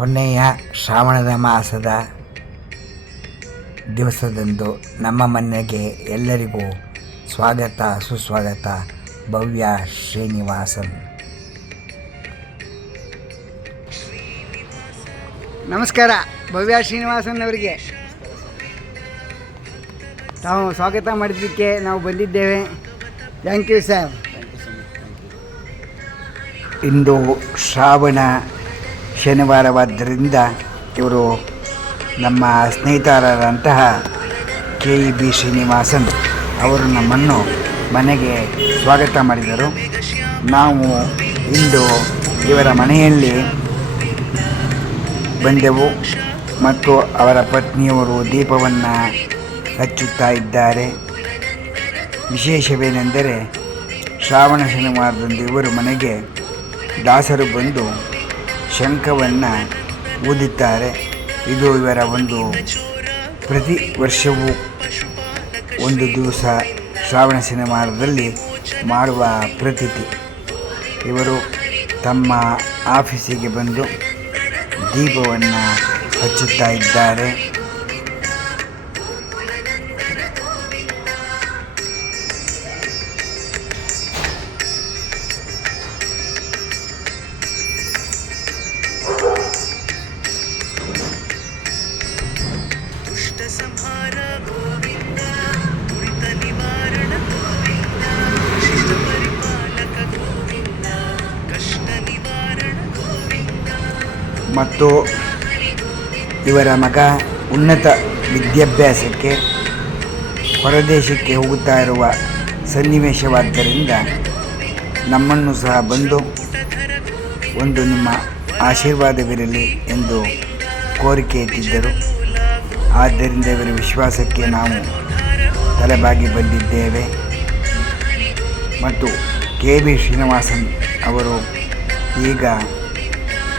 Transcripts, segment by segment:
ಕೊನೆಯ ಶ್ರಾವಣದ ಮಾಸದ ದಿವಸದಂದು ನಮ್ಮ ಮನೆಗೆ ಎಲ್ಲರಿಗೂ ಸ್ವಾಗತ ಸುಸ್ವಾಗತ. ಭವ್ಯ ಶ್ರೀನಿವಾಸನ್. ನಮಸ್ಕಾರ. ಭವ್ಯ ಶ್ರೀನಿವಾಸನ್ ಅವರಿಗೆ ತಾವು ಸ್ವಾಗತ ಮಾಡಿದ್ದಕ್ಕೆ ನಾವು ಬಂದಿದ್ದೇವೆ. Thank you sir. ಇಂದು ಶ್ರಾವಣ ಶನಿವಾರವಾದ್ದರಿಂದ ಇವರು ನಮ್ಮ ಸ್ನೇಹಿತರಾದಂತಹ KEB ಶ್ರೀನಿವಾಸನ್ ಅವರು ನಮ್ಮನ್ನು ಮನೆಗೆ ಸ್ವಾಗತ ಮಾಡಿದರು. ನಾವು ಇಂದು ಇವರ ಮನೆಯಲ್ಲಿ ಬಂದೆವು ಮತ್ತು ಅವರ ಪತ್ನಿಯವರು ದೀಪವನ್ನು ಹಚ್ಚುತ್ತಾ ಇದ್ದಾರೆ. ವಿಶೇಷವೇನೆಂದರೆ ಶ್ರಾವಣ ಶನಿವಾರದಂದು ಇವರು ಮನೆಗೆ ದಾಸರು ಬಂದು ಶಂಖವನ್ನು ಊದುತ್ತಾರೆ. ಇದು ಇವರ ಒಂದು ಪ್ರತಿ ವರ್ಷವೂ ಒಂದು ದಿವಸ ಶ್ರಾವಣ ಶನಿವಾರದಲ್ಲಿ ಮಾಡುವ ಪ್ರತೀತಿ. ಇವರು ತಮ್ಮ ಆಫೀಸಿಗೆ ಬಂದು ದೀಪವನ್ನು ಹಚ್ಚುತ್ತಾ ಇದ್ದಾರೆ. ಸಂಹಾರ ಗೋವಿಂದ, ದುರಿತ ನಿವಾರಣ ಗೋವಿಂದ, ಶಿಷ್ಟ ಪರಿಪಾಲಕ ಗೋವಿಂದ, ಕಷ್ಟ ನಿವಾರಣ ಗೋವಿಂದ. ಮತ್ತು ಇವರ ಮಗ ಉನ್ನತ ವಿದ್ಯಾಭ್ಯಾಸಕ್ಕೆ ಹೊರದೇಶಕ್ಕೆ ಹೋಗುತ್ತಾ ಇರುವ ಸನ್ನಿವೇಶವಾದ್ದರಿಂದ ನಮ್ಮನ್ನು ಸಹ ಬಂದು ಒಂದು ನಿಮ್ಮ ಆಶೀರ್ವಾದವಿರಲಿ ಎಂದು ಕೋರಿಕೆ ಇಟ್ಟಿದ್ದರು. ಆದ್ದರಿಂದ ಇವರ ವಿಶ್ವಾಸಕ್ಕೆ ನಾವು ತಲೆಬಾಗಿ ಬಂದಿದ್ದೇವೆ. ಮತ್ತು KEB ಶ್ರೀನಿವಾಸನ್ ಅವರು ಈಗ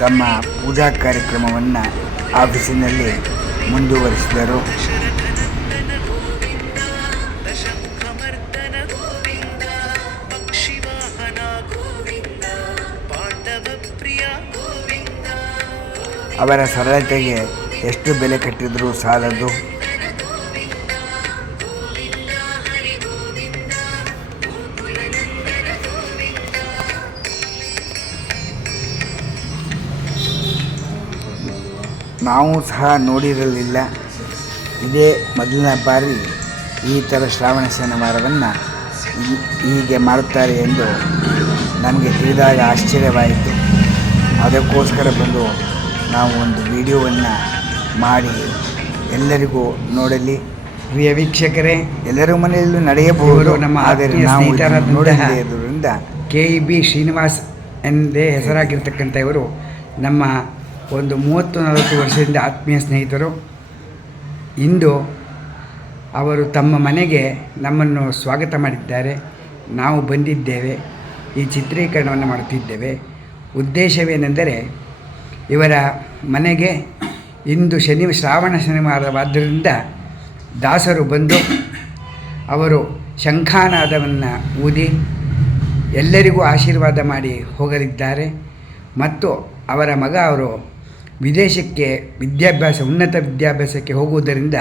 ತಮ್ಮ ಪೂಜಾ ಕಾರ್ಯಕ್ರಮವನ್ನು ಆಫೀಸಿನಲ್ಲಿ ಮುಂದುವರಿಸಿದರು. ಅವರ ಸರಳತೆಗೆ ಎಷ್ಟು ಬೆಲೆ ಕಟ್ಟಿದರೂ ಸಾಲದು. ನಾವು ಸಹ ನೋಡಿರಲಿಲ್ಲ. ಇದೇ ಮೊದಲನೇ ಬಾರಿ ಈ ಥರ ಶ್ರಾವಣ ಶನಿವಾರವನ್ನು ಹೀಗೆ ಮಾಡುತ್ತಾರೆ ಎಂದು ನಮಗೆ ತಿಳಿದಾಗ ಆಶ್ಚರ್ಯವಾಯಿತು. ಅದಕ್ಕೋಸ್ಕರ ಬಂದು ನಾವು ಒಂದು ವಿಡಿಯೋವನ್ನು ಮಾಡಿ ಎಲ್ಲರಿಗೂ ನೋಡಲಿ. ಪ್ರಿಯ ವೀಕ್ಷಕರೇ, ಎಲ್ಲರ ಮನೆಯಲ್ಲೂ ನಡೆಯಬಹುದು. ನಮ್ಮ ಆದರೆ ನಾವು ನೋಡಲಿರುವುದರಿಂದ KEB ಶ್ರೀನಿವಾಸ್ ಎಂದೇ ಹೆಸರಾಗಿರ್ತಕ್ಕಂಥ ಇವರು ನಮ್ಮ ಒಂದು 30-40 ವರ್ಷದಿಂದ ಆತ್ಮೀಯ ಸ್ನೇಹಿತರು. ಇಂದು ಅವರು ತಮ್ಮ ಮನೆಗೆ ನಮ್ಮನ್ನು ಸ್ವಾಗತ ಮಾಡಿದ್ದಾರೆ. ನಾವು ಬಂದಿದ್ದೇವೆ, ಈ ಚಿತ್ರೀಕರಣವನ್ನು ಮಾಡುತ್ತಿದ್ದೇವೆ. ಉದ್ದೇಶವೇನೆಂದರೆ ಇವರ ಮನೆಗೆ ಇಂದು ಶ್ರಾವಣ ಶನಿವಾರವಾದ್ದರಿಂದ ದಾಸರು ಬಂದು ಅವರು ಶಂಖಾನಾದವನ್ನು ಊದಿ ಎಲ್ಲರಿಗೂ ಆಶೀರ್ವಾದ ಮಾಡಿ ಹೋಗಲಿದ್ದಾರೆ. ಮತ್ತು ಅವರ ಮಗ ಅವರು ವಿದೇಶಕ್ಕೆ ಉನ್ನತ ವಿದ್ಯಾಭ್ಯಾಸಕ್ಕೆ ಹೋಗುವುದರಿಂದ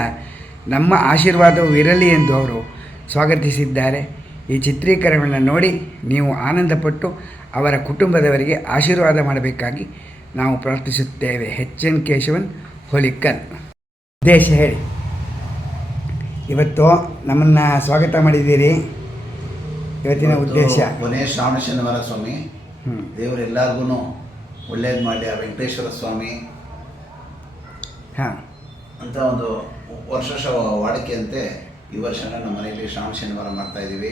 ನಮ್ಮ ಆಶೀರ್ವಾದವು ಇರಲಿ ಎಂದು ಅವರು ಸ್ವಾಗತಿಸಿದ್ದಾರೆ. ಈ ಚಿತ್ರೀಕರಣವನ್ನು ನೋಡಿ ನೀವು ಆನಂದಪಟ್ಟು ಅವರ ಕುಟುಂಬದವರಿಗೆ ಆಶೀರ್ವಾದ ಮಾಡಬೇಕಾಗಿ ನಾವು ಪ್ರಾರ್ಥಿಸುತ್ತೇವೆ. HN ಕೇಶವನ್, ಹೋಲಿಕಲ್. ಉದ್ದೇಶ ಹೇಳಿ. ಇವತ್ತು ನಮ್ಮನ್ನು ಸ್ವಾಗತ ಮಾಡಿದ್ದೀರಿ. ಇವತ್ತಿನ ಉದ್ದೇಶ ಕೊನೆಯ ಶ್ರಾವಣ ಶನಿವಾರ ಸ್ವಾಮಿ, ದೇವರು ಎಲ್ಲರಿಗೂ ಒಳ್ಳೇದು ಮಾಡಲಿ. ಆ ವೆಂಕಟೇಶ್ವರ ಸ್ವಾಮಿ ಅಂತ ಒಂದು ವರ್ಷ ವಾಡಿಕೆಯಂತೆ ಈ ವರ್ಷ ನಮ್ಮ ಮನೆಯಲ್ಲಿ ಶ್ರಾವಣ ಶನಿವಾರ ಮಾಡ್ತಾಯಿದ್ದೀವಿ.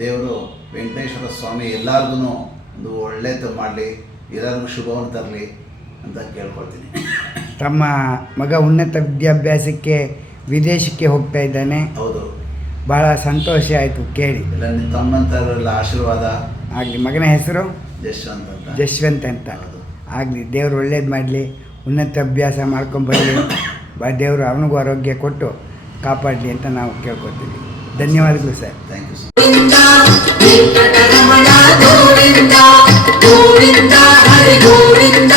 ದೇವರು ವೆಂಕಟೇಶ್ವರ ಸ್ವಾಮಿ ಎಲ್ಲರಿಗೂ ಒಂದು ಒಳ್ಳೇದು ಮಾಡಲಿ, ಎಲ್ಲರಿಗೂ ಶುಭವನ್ನು ತರಲಿ ಅಂತ ಕೇಳ್ಕೊಳ್ತೀನಿ. ತಮ್ಮ ಮಗ ಉನ್ನತ ವಿದ್ಯಾಭ್ಯಾಸಕ್ಕೆ ವಿದೇಶಕ್ಕೆ ಹೋಗ್ತಾ ಇದ್ದಾನೆ. ಹೌದು, ಭಾಳ ಸಂತೋಷ ಆಯಿತು ಕೇಳಿ. ಎಲ್ಲ ನಿಮ್ಮ ತಮ್ಮಂಥವರೆಲ್ಲ ಆಶೀರ್ವಾದ ಆಗಲಿ. ಮಗನ ಹೆಸರು ಜಶ್ವಂತ್ ಅಂತ. ಆಗಲಿ, ದೇವರು ಒಳ್ಳೇದು ಮಾಡಲಿ, ಉನ್ನತ ಅಭ್ಯಾಸ ಮಾಡ್ಕೊಂಬರಲಿ, ದೇವರು ಅವನಿಗೂ ಆರೋಗ್ಯ ಕೊಟ್ಟು ಕಾಪಾಡಲಿ ಅಂತ ನಾವು ಕೇಳ್ಕೊತೀವಿ. ಧನ್ಯವಾದಗಳು sir. Thank you. Govinda Govinda Hari Govinda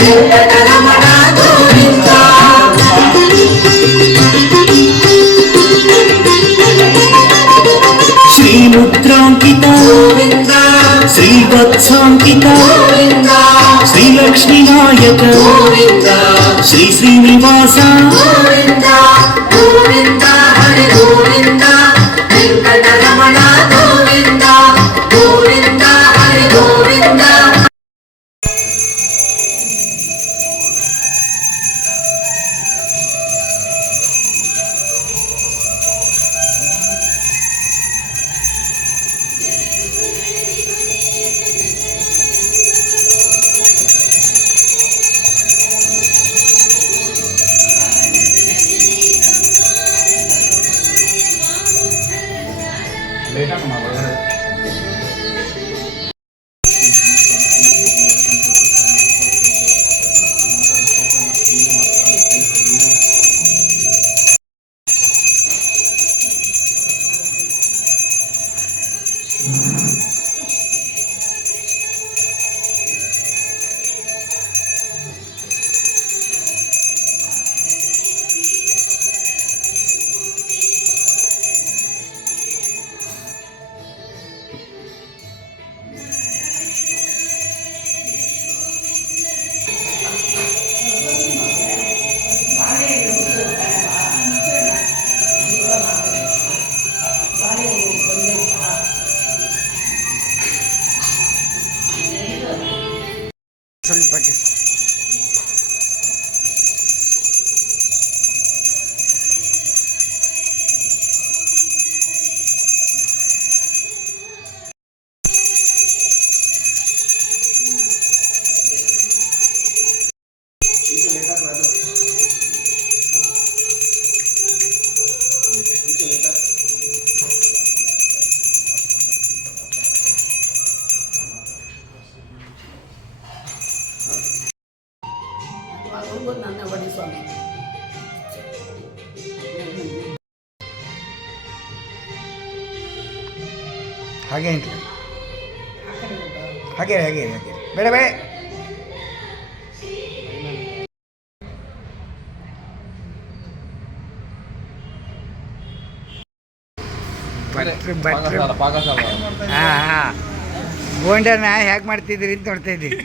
Venkataramana ಶ್ರೀರುದ್ರಾಂಕಿತ ಗೋವಿಂದ ಶ್ರೀವತ್ಸಾಂಕಿತ ಗೋವಿಂದ ಶ್ರೀಲಕ್ಷ್ಮೀ ನಾಯಕ ಗೋವಿಂದ ಶ್ರೀ ಶ್ರೀನಿವಾಸ ಗೋವಿಂದ ಗೋವಿಂದ ಹರಿ ಗೋವಿಂದ ವೆಂಕಟರಮಣ ಗೋವಿಂದ ಗೋವಿಂದ ಹರಿ ಗೋವಿಂದ. ಸ್ವಲ್ಪ ನನ್ನ ಬಡಿ ಸ್ವಾಮಿ ಹಾಗೆ ಉಂಟು ಹಾಗೆ ಹಾಗೆ ಹಾಗೆ ಬೇಡ ಬೇಡ ಹಾಂ ಹಾಂ ಬೋಂಡನ ಹೇಗೆ ಮಾಡ್ತಿದ್ದೀರಿ ಅಂತ ನೋಡ್ತಾ ಇದ್ದೀವಿ.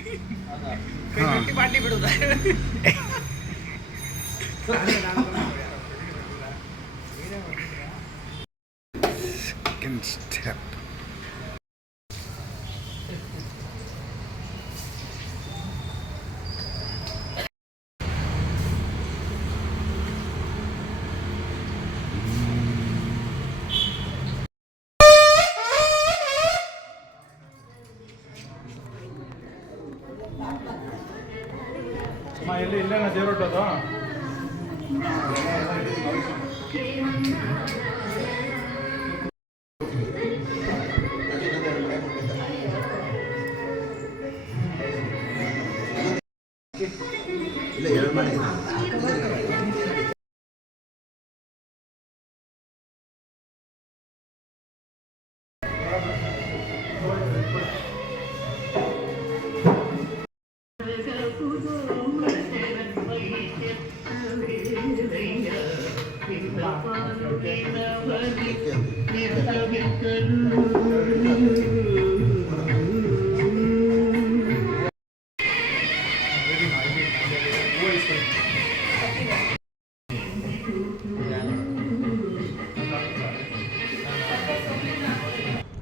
ಎಲ್ಲಿ ಇಲ್ಲೇನ ದೇವ್ರೊಟ್ಟೋದು ಇಲ್ಲ ಎರಡು ಮಾಡಿದ್ದೀನಿ.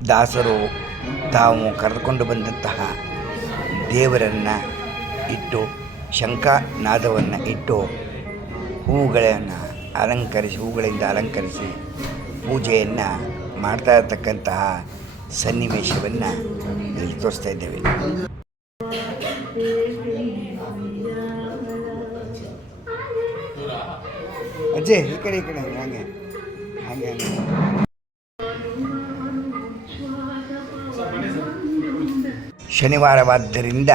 ದಾಸರು ತಾವು ಕರೆದುಕೊಂಡು ಬಂದಂತಹ ದೇವರನ್ನು ಇಟ್ಟು ಶಂಖನಾದವನ್ನು ಇಟ್ಟು ಹೂವುಗಳನ್ನು ಹೂಗಳಿಂದ ಅಲಂಕರಿಸಿ ಪೂಜೆಯನ್ನು ಮಾಡ್ತಾ ಇರತಕ್ಕಂತಹ ಸನ್ನಿವೇಶವನ್ನು ಇಲ್ಲಿ ತೋರಿಸ್ತಾ ಇದ್ದೇವೆ. ಅಜ್ಜಿ ಈ ಕಡೆ ಹಾಗೆ ಹಾಗೆ ಶನಿವಾರವಾದ್ದರಿಂದ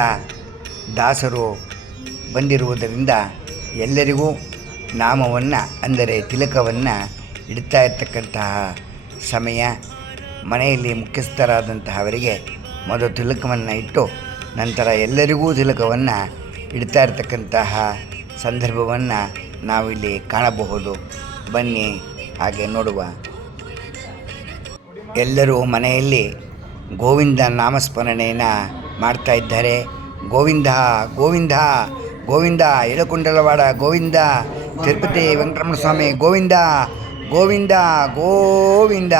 ದಾಸರು ಬಂದಿರುವುದರಿಂದ ಎಲ್ಲರಿಗೂ ನಾಮವನ್ನು ಅಂದರೆ ತಿಲಕವನ್ನು ಇಡ್ತಾ ಇರ್ತಕ್ಕಂತಹ ಸಮಯ. ಮನೆಯಲ್ಲಿ ಮುಖ್ಯಸ್ಥರಾದಂತಹವರಿಗೆ ಮೊದಲು ತಿಲಕವನ್ನು ಇಟ್ಟು ನಂತರ ಎಲ್ಲರಿಗೂ ತಿಲಕವನ್ನು ಇಡ್ತಾ ಇರ್ತಕ್ಕಂತಹ ಸಂದರ್ಭವನ್ನು ನಾವಿಲ್ಲಿ ಕಾಣಬಹುದು. ಬನ್ನಿ ಹಾಗೆ ನೋಡುವ. ಎಲ್ಲರೂ ಮನೆಯಲ್ಲಿ ಗೋವಿಂದ ನಾಮಸ್ಮರಣೆಯನ್ನು ಮಾಡ್ತಾ ಇದ್ದಾರೆ. ಗೋವಿಂದ ಗೋವಿಂದ ಗೋವಿಂದ, ಇಳಕುಂಡಲವಾಡ ಗೋವಿಂದ, ತಿರುಪತಿ ವೆಂಕಟರಮಣ ಸ್ವಾಮಿ ಗೋವಿಂದ ಗೋವಿಂದ ಗೋವಿಂದ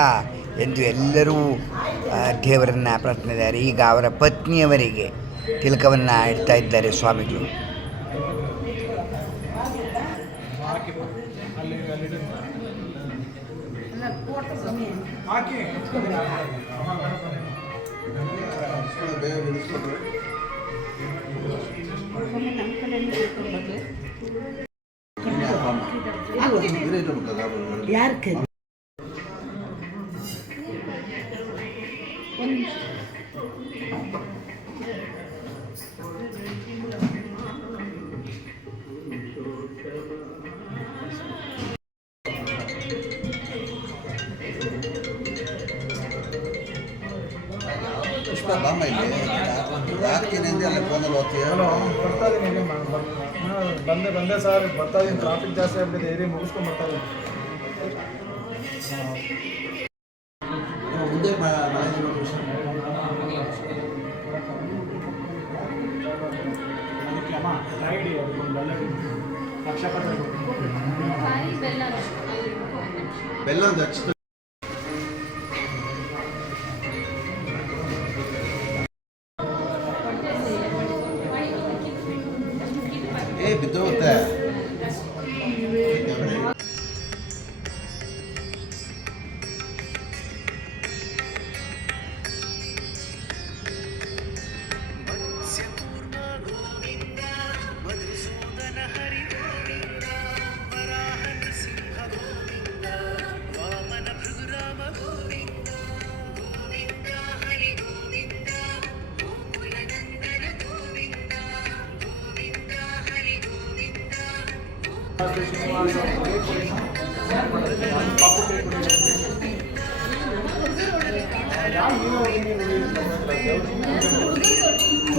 ಎಂದು ಎಲ್ಲರೂ ದೇವರನ್ನು ಪ್ರಾರ್ಥನೆ. ಈಗ ಅವರ ಪತ್ನಿಯವರಿಗೆ ತಿಲಕವನ್ನು ಇಡ್ತಾ ಇದ್ದಾರೆ ಸ್ವಾಮಿಗಳು. ಹಾಕಿ ಪುಷ್ಪ ಬಾಮ ಇಲ್ಲಿ ಹಾಕ್ತೀನಿ ಅಂದೆ ಅಲ್ಲೇ ಫೋನಲ್ಲಿ ಓದ್ತೀಯ. ಹಲೋ, ಬರ್ತಾ ಇದ್ದೀನಿ. ಬಂದೆ ಸರ್, ಬರ್ತಾ ಇದ್ದೀನಿ. ಟ್ರಾಫಿಕ್ ಜಾಸ್ತಿ ಆಗ್ಬಿಟ್ಟಿದೆ, ಏರಿಯಾ ಮುಗಿಸ್ಕೊಂಡು ಬರ್ತಾ ಇದ್ದೀನಿ. ಮುಂದೆ ಅದಕ್ಕೆ ಅಮ್ಮ ರೈಡಿ ಬೆಲ್ಲ ಒಂದು ಹಚ್ಚು. ಬಿದ್ದೋಗುತ್ತೆ.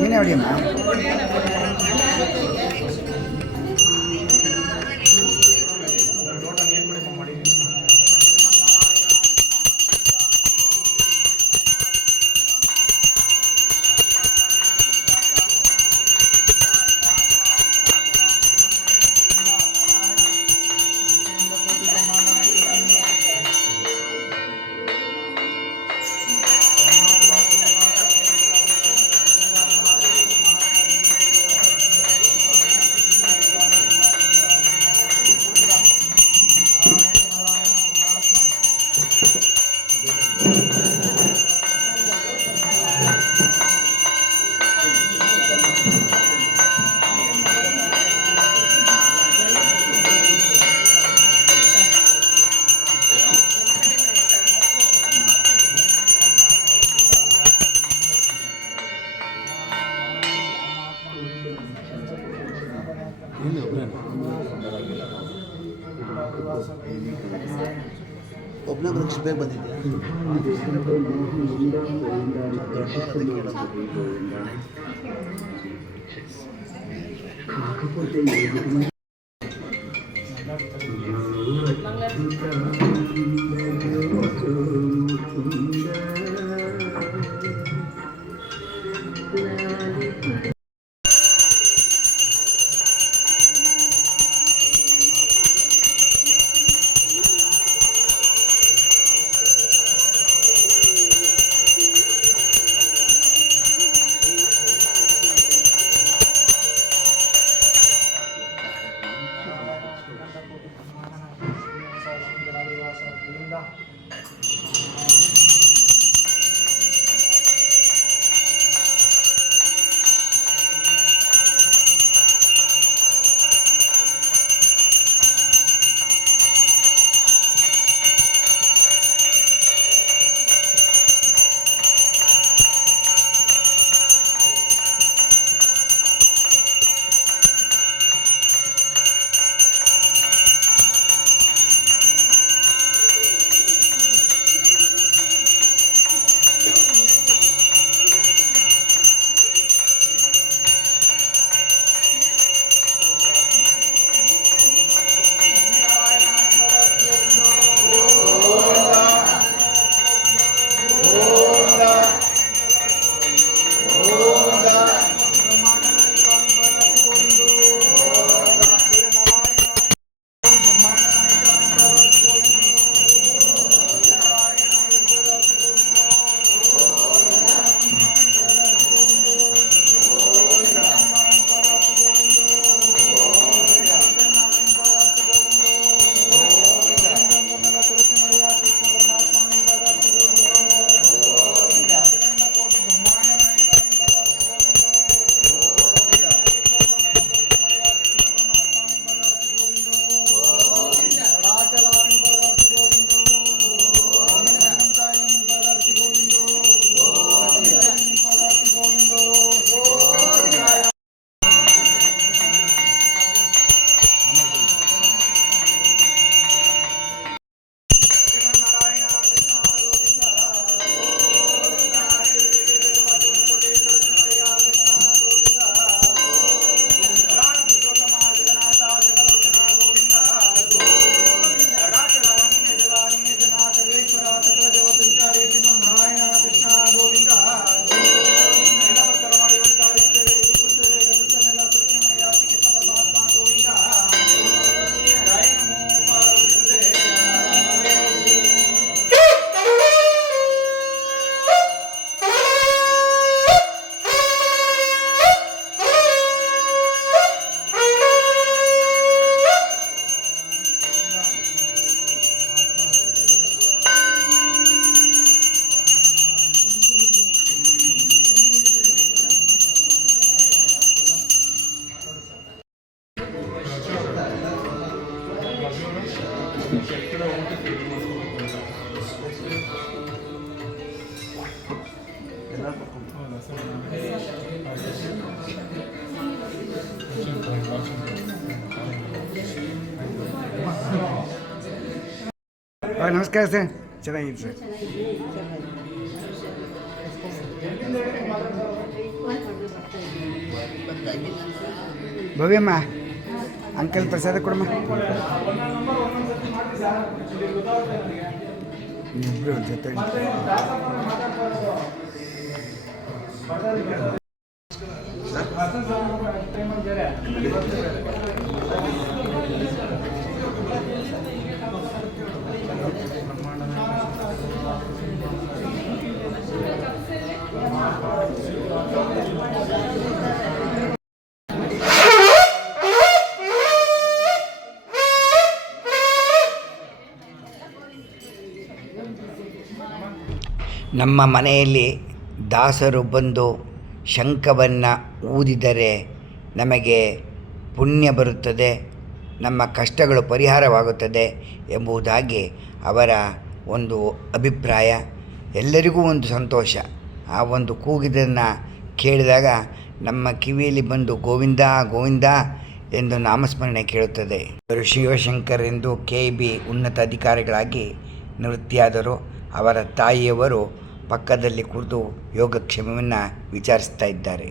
ನೀನೇ ಹೊಡಿಯಮ್ಮ. ಒಬ್ಬನೇ ಬರೋಕ್ಕೆ ಬೇಗ ಬಂದಿದ್ದೆ. ನಮಸ್ಕಾರ ಸರ್, ಚೆನ್ನಾಗಿದೆ ಸರ್. ಭವ್ಯಮ್ಮ, ಅಂಕಲ್ ಪ್ರಸಾದ ಕೊಡಮ್ಮ. ಇಬ್ಬರು ಜೊತೆ ನಮ್ಮ ಮನೆಯಲ್ಲಿ ದಾಸರು ಬಂದು ಶಂಖವನ್ನು ಊದಿದರೆ ನಮಗೆ ಪುಣ್ಯ ಬರುತ್ತದೆ, ನಮ್ಮ ಕಷ್ಟಗಳು ಪರಿಹಾರವಾಗುತ್ತದೆ ಎಂಬುದಾಗಿ ಅವರ ಒಂದು ಅಭಿಪ್ರಾಯ. ಎಲ್ಲರಿಗೂ ಒಂದು ಸಂತೋಷ. ಆ ಒಂದು ಕೂಗಿದನ್ನು ಕೇಳಿದಾಗ ನಮ್ಮ ಕಿವಿಯಲ್ಲಿ ಬಂದು ಗೋವಿಂದ ಗೋವಿಂದ ಎಂದು ನಾಮಸ್ಮರಣೆ ಕೇಳುತ್ತದೆ. ಇವರು ಶಿವಶಂಕರ್ ಎಂದು KIB ಉನ್ನತ ಅಧಿಕಾರಿಗಳಾಗಿ ನಿವೃತ್ತಿಯಾದರು. ಅವರ ತಾಯಿಯವರು ಪಕ್ಕದಲ್ಲಿ ಕುಳಿತು ಯೋಗಕ್ಷೇಮವನ್ನು ವಿಚಾರಿಸ್ತಾ ಇದ್ದಾರೆ.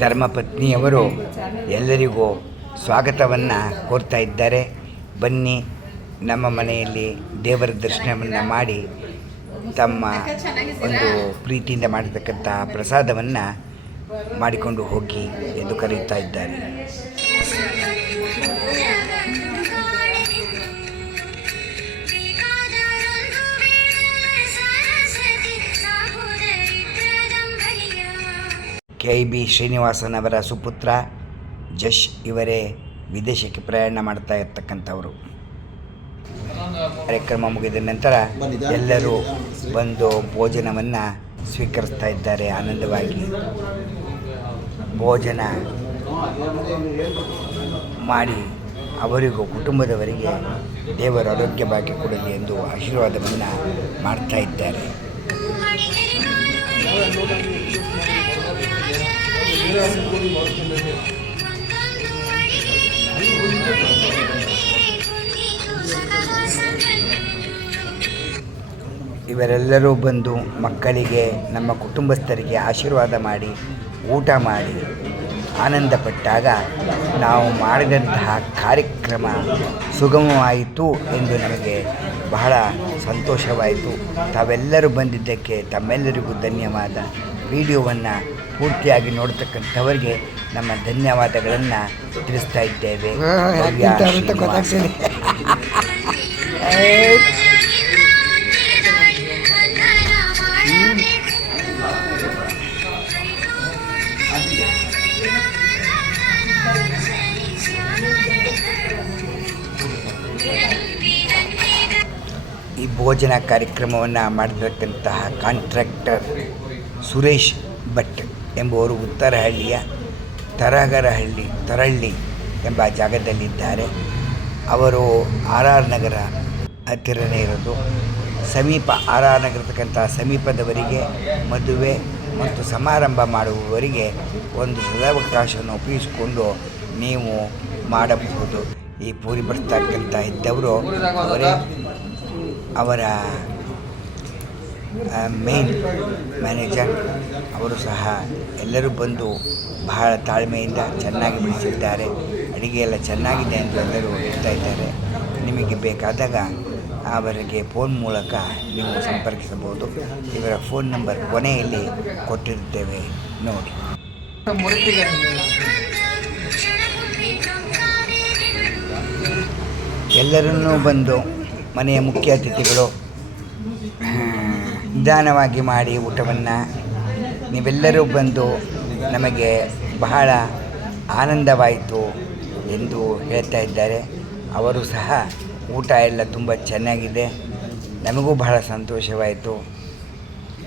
ಧರ್ಮಪತ್ನಿಯವರು ಎಲ್ಲರಿಗೂ ಸ್ವಾಗತವನ್ನು ಕೋರ್ತಾ ಇದ್ದಾರೆ. ಬನ್ನಿ, ನಮ್ಮ ಮನೆಯಲ್ಲಿ ದೇವರ ದರ್ಶನವನ್ನು ಮಾಡಿ ತಮ್ಮ ಒಂದು ಪ್ರೀತಿಯಿಂದ ಮಾಡಿರ್ತಕ್ಕಂಥ ಪ್ರಸಾದವನ್ನು ಮಾಡಿಕೊಂಡು ಹೋಗಿ ಎಂದು ಕರೆಯುತ್ತಾ ಇದ್ದಾರೆ. KIB ಶ್ರೀನಿವಾಸನ್ ಅವರ ಸುಪುತ್ರ ಜಶ್ ಇವರೇ ವಿದೇಶಕ್ಕೆ ಪ್ರಯಾಣ ಮಾಡ್ತಾ ಇರ್ತಕ್ಕಂಥವರು. ಕಾರ್ಯಕ್ರಮ ಮುಗಿದ ನಂತರ ಎಲ್ಲರೂ ಬಂದು ಭೋಜನವನ್ನು ಸ್ವೀಕರಿಸ್ತಾ ಇದ್ದಾರೆ. ಆನಂದವಾಗಿ ಭೋಜನ ಮಾಡಿ ಅವರಿಗೂ ಕುಟುಂಬದವರಿಗೆ ದೇವರ ಆರೋಗ್ಯ ಭಾಗ್ಯ ಕೊಡಲಿ ಎಂದು ಆಶೀರ್ವಾದವನ್ನು ಮಾಡ್ತಾ ಇದ್ದಾರೆ. ಇವರೆಲ್ಲರೂ ಬಂದು ಮಕ್ಕಳಿಗೆ, ನಮ್ಮ ಕುಟುಂಬಸ್ಥರಿಗೆ ಆಶೀರ್ವಾದ ಮಾಡಿ ಊಟ ಮಾಡಿ ಆನಂದಪಟ್ಟಾಗ ನಾವು ಮಾಡಿದಂತಹ ಕಾರ್ಯಕ್ರಮ ಸುಗಮವಾಯಿತು ಎಂದು ನಮಗೆ ಬಹಳ ಸಂತೋಷವಾಯಿತು. ತಾವೆಲ್ಲರೂ ಬಂದಿದ್ದಕ್ಕೆ ತಮ್ಮೆಲ್ಲರಿಗೂ ಧನ್ಯವಾದ. ವಿಡಿಯೋವನ್ನು ಪೂರ್ತಿಯಾಗಿ ನೋಡ್ತಕ್ಕಂಥವರಿಗೆ ನಮ್ಮ ಧನ್ಯವಾದಗಳನ್ನು ತಿಳಿಸ್ತಾ ಇದ್ದೇವೆ. ಈ ಭೋಜನ ಕಾರ್ಯಕ್ರಮವನ್ನು ಮಾಡಿರ್ತಕ್ಕಂತಹ ಕಾಂಟ್ರಾಕ್ಟರ್ ಸುರೇಶ್ ಭಟ್ ಎಂಬುವರು ಉತ್ತರಹಳ್ಳಿಯ ತರಳ್ಳಿ ಎಂಬ ಜಾಗದಲ್ಲಿದ್ದಾರೆ. ಅವರು ಆರ್ ಆರ್ ನಗರ ಹತ್ತಿರನೇ ಇರೋದು. ಸಮೀಪ ಆರ್ ಆರ್ ನಗರತಕ್ಕಂಥ ಸಮೀಪದವರಿಗೆ ಮದುವೆ ಮತ್ತು ಸಮಾರಂಭ ಮಾಡುವವರಿಗೆ ಒಂದು ಸದಾವಕಾಶವನ್ನು ಉಪಯೋಗಿಸಿಕೊಂಡು ನೀವು ಮಾಡಬಹುದು. ಈ ಪೂರಿ ಬರ್ತಕ್ಕಂಥ ಇದ್ದವರು ಅವರೇ ಅವರ ಮೇನ್ ಮ್ಯಾನೇಜರ್. ಅವರು ಸಹ ಎಲ್ಲರೂ ಬಂದು ಬಹಳ ತಾಳ್ಮೆಯಿಂದ ಚೆನ್ನಾಗಿ ಬಿಡಿಸಿದ್ದಾರೆ. ಅಡುಗೆ ಎಲ್ಲ ಚೆನ್ನಾಗಿದೆ ಎಂದು ಎಲ್ಲರೂ ಹೇಳ್ತಾ ಇದ್ದಾರೆ. ನಿಮಗೆ ಬೇಕಾದಾಗ ಅವರಿಗೆ ಫೋನ್ ಮೂಲಕ ನೀವು ಸಂಪರ್ಕಿಸಬಹುದು. ಇವರ ಫೋನ್ ನಂಬರ್ ಕೊನೆಯಲ್ಲಿ ಕೊಟ್ಟಿರುತ್ತೇವೆ, ನೋಡಿ. ಎಲ್ಲರನ್ನೂ ಬಂದು ಮನೆಯ ಮುಖ್ಯ ಅತಿಥಿಗಳು ನಿಧಾನವಾಗಿ ಮಾಡಿ ಊಟವನ್ನು ನೀವೆಲ್ಲರೂ ಬಂದು ನಮಗೆ ಬಹಳ ಆನಂದವಾಯಿತು ಎಂದು ಹೇಳ್ತಾ ಇದ್ದಾರೆ. ಅವರು ಸಹ ಊಟ ಎಲ್ಲ ತುಂಬ ಚೆನ್ನಾಗಿದೆ, ನಮಗೂ ಬಹಳ ಸಂತೋಷವಾಯಿತು.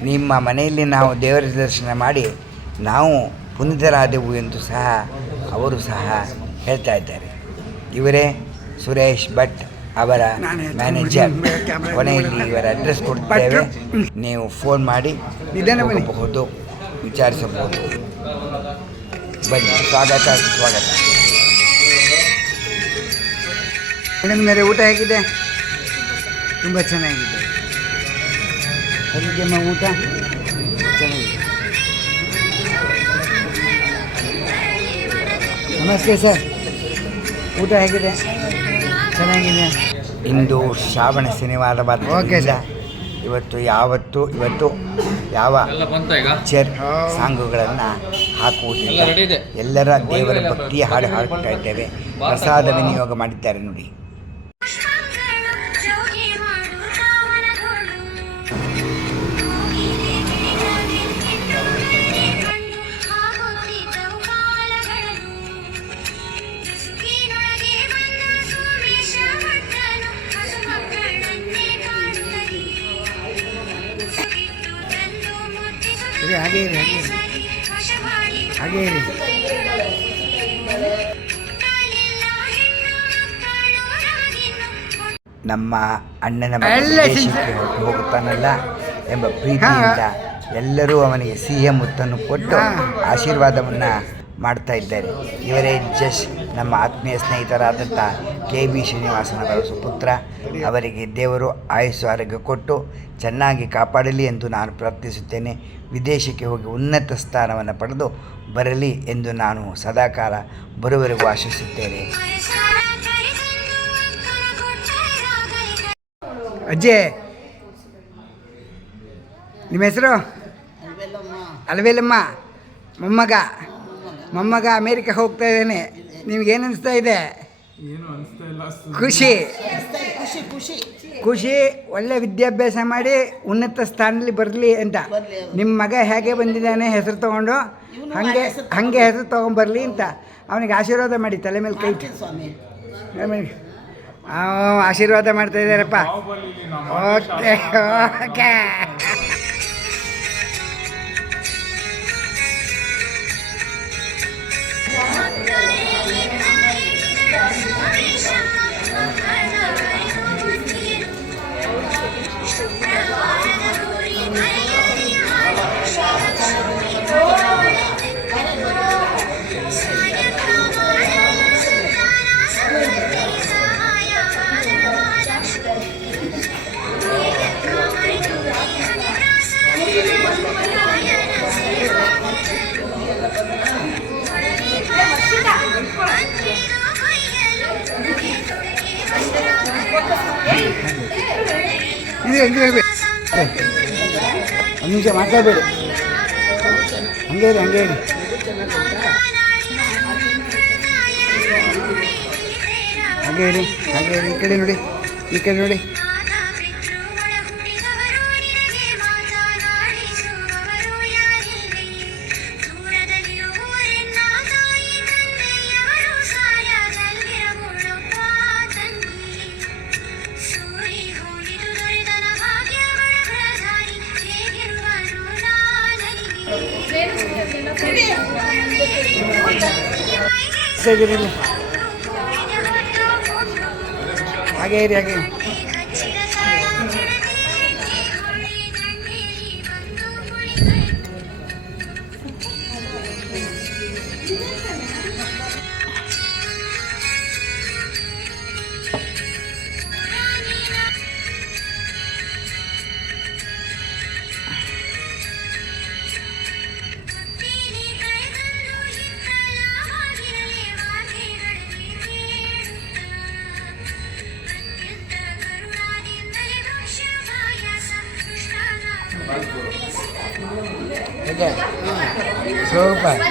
ನಿಮ್ಮ ಮನೆಯಲ್ಲಿ ನಾವು ದೇವರ ದರ್ಶನ ಮಾಡಿ ನಾವು ಪುನೀತರಾದೆವು ಎಂದು ಸಹ ಅವರು ಸಹ ಹೇಳ್ತಾ ಇದ್ದಾರೆ. ಇವರೇ ಸುರೇಶ್ ಭಟ್ ಅವರ ಮ್ಯಾನೇಜರ್. ಕೊನೆಯಲ್ಲಿ ಇವರ ಅಡ್ರೆಸ್ ಕೊಡ್ತೇವೆ, ನೀವು ಫೋನ್ ಮಾಡಿ ಹೋಗಬಹುದು, ವಿಚಾರಿಸಬಹುದು. ಬನ್ನಿ, ಸ್ವಾಗತ. ಮೇಡಮ್ನವರೇ, ಊಟ ಹೇಗಿದೆ? ತುಂಬ ಚೆನ್ನಾಗಿದೆ. ಹೇಗಿದೆಯಮ್ಮ ಊಟ? ಚೆನ್ನಾಗಿದೆ. ನಮಸ್ತೆ ಸರ್, ಊಟ ಹೇಗಿದೆ? ಚೆನ್ನಾಗಿದೆ. ಇಂದು ಶ್ರಾವಣ ಶನಿವಾರವಾದ ಇವತ್ತು ಯಾವ ಸಾಂಗುಗಳನ್ನು ಹಾಕುವುದಿಲ್ಲ. ಎಲ್ಲರ ದೇವರ ಭಕ್ತಿಯ ಹಾಡು ಹಾಡ್ತಾ ಇದ್ದೇವೆ. ಪ್ರಸಾದ ವಿನಿಯೋಗ ಮಾಡಿದ್ದಾರೆ ನೋಡಿ. ಹಾಗೇ ಇರಿ. ನಮ್ಮ ಅಣ್ಣನ ವಿದೇಶಕ್ಕೆ ಹೋಗುತ್ತಾನಲ್ಲ ಎಂಬ ಪ್ರೀತಿಯಿಂದ ಎಲ್ಲರೂ ಅವನಿಗೆ ಸಿಹಿ ಮುತ್ತನ್ನು ಕೊಟ್ಟು ಆಶೀರ್ವಾದವನ್ನು ಮಾಡ್ತಾ ಇದ್ದಾರೆ. ಇವರೇ ನಮ್ಮ ಆತ್ಮೀಯ ಸ್ನೇಹಿತರಾದಂಥ KB ಶ್ರೀನಿವಾಸನವರ ಸುಪುತ್ರ. ಅವರಿಗೆ ದೇವರು ಆಯುಸ್ಸು ಆರೋಗ್ಯ ಕೊಟ್ಟು ಚೆನ್ನಾಗಿ ಕಾಪಾಡಲಿ ಎಂದು ನಾನು ಪ್ರಾರ್ಥಿಸುತ್ತೇನೆ. ವಿದೇಶಕ್ಕೆ ಹೋಗಿ ಉನ್ನತ ಸ್ಥಾನವನ್ನು ಪಡೆದು ಬರಲಿ ಎಂದು ನಾನು ಸದಾಕಾಲ ಬರುವವರೆಗೂ ಆಶಿಸುತ್ತೇನೆ. ಅಜ್ಜಿ, ನಿಮ್ಮ ಹೆಸರು? ಅಲ್ವೇಲಮ್ಮ. ಮೊಮ್ಮಗ ಅಮೇರಿಕಾ ಹೋಗ್ತಾ ಇದ್ದಾನೆ. ನಿಮ್ಗೇನು ಅನಿಸ್ತಾ ಇದೆ? ಖುಷಿ. ಒಳ್ಳೆ ವಿದ್ಯಾಭ್ಯಾಸ ಮಾಡಿ ಉನ್ನತ ಸ್ಥಾನದಲ್ಲಿ ಬರಲಿ ಅಂತ. ನಿಮ್ಮ ಮಗ ಹೇಗೆ ಬಂದಿದ್ದಾನೆ ಹೆಸರು ತೊಗೊಂಡು ಹಾಗೆ ಹೆಸರು ತೊಗೊಂಬರಲಿ ಅಂತ ಅವನಿಗೆ ಆಶೀರ್ವಾದ ಮಾಡಿ, ತಲೆ ಮೇಲೆ ಕೈ ಆಶೀರ್ವಾದ ಮಾಡ್ತಾ ಇದ್ದಾರಪ್ಪ. ಓಕೆ. ಒಂದು ನಿಮಿಷ ಮಾತಾಡಬೇಡಿ, ಹಂಗೆ ಇರಿ. ಈ ಕಡೆ ನೋಡಿ. Thank you. ಸೈಡ್ ಇರಲಿ, ಹಾಗೆ ಇರಿ, ಹಾಗೆ ಓಕೆ ಸೂಪರ್.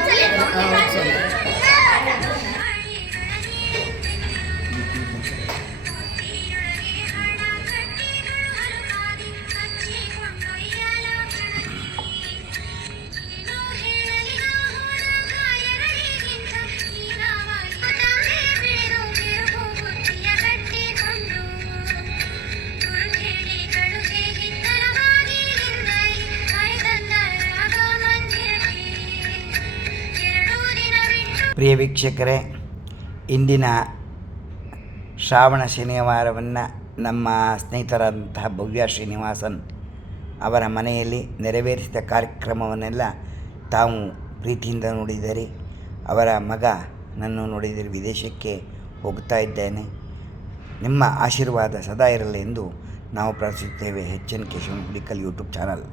ಪ್ರಿಯ ವೀಕ್ಷಕರೇ, ಇಂದಿನ ಶ್ರಾವಣ ಶನಿವಾರವನ್ನು ನಮ್ಮ ಸ್ನೇಹಿತರಾದಂತಹ ಭವ್ಯ ಶ್ರೀನಿವಾಸನ್ ಅವರ ಮನೆಯಲ್ಲಿ ನೆರವೇರಿಸಿದ ಕಾರ್ಯಕ್ರಮವನ್ನೆಲ್ಲ ತಾವು ಪ್ರೀತಿಯಿಂದ ನೋಡಿದ್ದೀರಿ. ಅವರ ಮಗ ನನ್ನ ನೋಡಿದರೆ ವಿದೇಶಕ್ಕೆ ಹೋಗ್ತಾ ಇದ್ದೇನೆ. ನಿಮ್ಮ ಆಶೀರ್ವಾದ ಸದಾ ಇರಲಿ ಎಂದು ನಾವು ಪ್ರಾರ್ಥಿಸುತ್ತೇವೆ. HN Keshavan Hulikal YouTube channel.